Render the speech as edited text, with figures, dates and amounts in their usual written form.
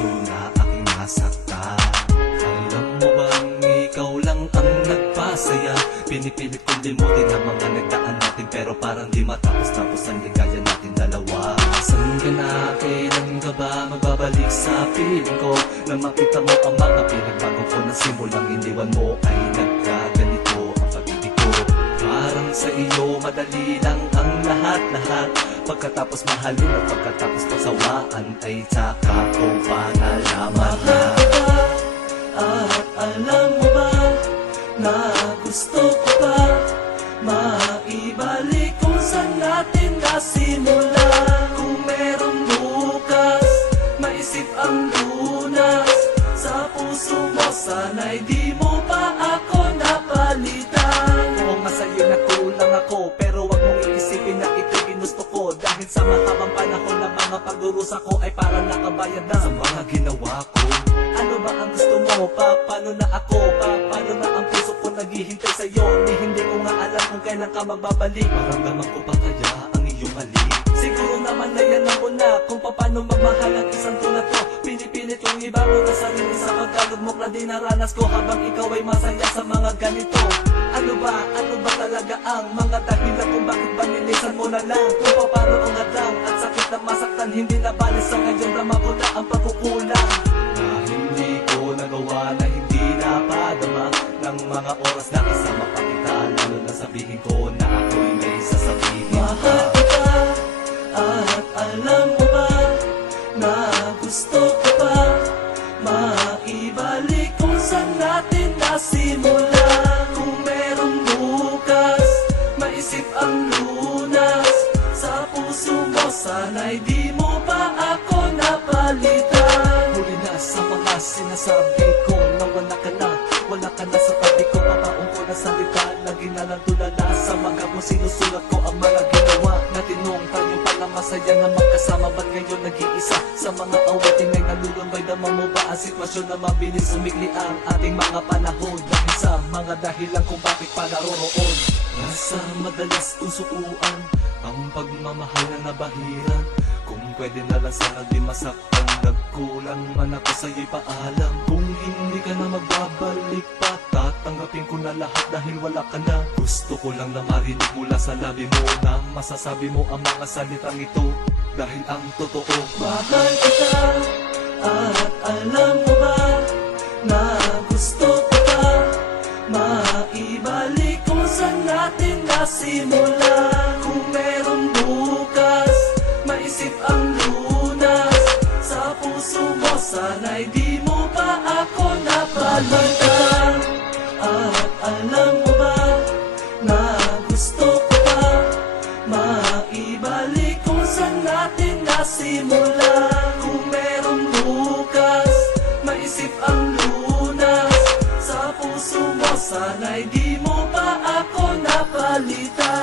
puso na aking nasaktan. Alam mo bang ikaw lang ang nagpasaya? Pinipilit kong limutin ang mga nagdaan natin, pero parang di matapos-tapos ang ligaya natin dalawa. Saan ka na? Kailan ka ba magbabalik sa piling ko? Nang makita mo ang mga pinagbago ko na simulang iniwan mo, ay nagkaganito ang pag-ibig ko. Parang sa iyo madali lang ang lahat-lahat. Pagkatapos mahalin at pagkatapos pagsawaan, ay tsaka ko pa nalaman na. At alam mo ba na gusto ko pa maibalik kung saan natin nasimula. Kung merong bukas, maisip ang lunas. Sa puso mo sana'y di mo pa ako napalitan. Oo nga sa'yo na kulang ako, pero wag mong iisipin na ito'y ginusto ko. Dahil sa mahabang panahon na mga pagdurusa ko ay parang nakabayad na sa mga ginawa ko. Ano ba ang gusto mo? Paano na ako? Paano na ang puso ko naghihintay sa'yo? Hindi ko nga alam kung kailan ka magbabalik. Maramdaman ko pa kaya ang iyong halik? Siguro naman na yan ako na kung paano magmahal ang isang tulad ko. Pinipilit kong ibago na sarili sa pagkalugmok na dinaranas ko, habang ikaw ay masaya sa mga ganito. Ano ba talaga ang mga dahilan kung bakit ba nilisan mo na lang? Kung paano ang hadlang at sakit na masaktan, hindi na balis sa ngayon na ko na ang pagkukulang. Na hindi ko nagawa, na hindi napadama ng mga oras na kasama pa kita. Lalo na sabihin ko na ako'y may sasabihin. Mahal kita at alam mo ba na gusto ko pa maibalik kung saan natin nasimula. Kung merong bukas, maisip ang lunas. Sa puso mo sana'y di mo pa ako napalitan. Huli na sa mga sinasabi ko na wala ka na sa tabi ko. Pabaong ko na salita, lagi na lang tulala sa mga mo sinusulat ko ang mga ginawa natin noong tayo pala masaya na magkasama. Ba't ngayon nag-iisa sa mga awating ay nalulumbay? Dama mo ba ang sitwasyon na mabilis sumigli ang ating mga panahon? Dahil sa mga dahilan kung bakit pa naroroon. Nasa madalas kong sukuan ang pagmamahal na nabahiran. Kung pwede na lang sana di masaktan, nagkulang man ako sa'yo'y paalam. Kung hindi ka na magbabalik pa, tatanggapin ko na lahat dahil wala ka na. Gusto ko lang na marinig mula sa labi mo na masasabi mo ang mga salitang ito, dahil ang totoo, mahal kita. At alam mo ba na gusto ko pa maibalik kung saan natin nasimula. Kung merong bukas, maisip ang lunas. Sa puso mo sana'y di mo pa ako napalitan. At alam mo ba na gusto ko pa maibalik kung saan natin nasimula. Kung merong bukas, maisip ang lunas. Sa puso mo sana'y di mo pa ako napalitan.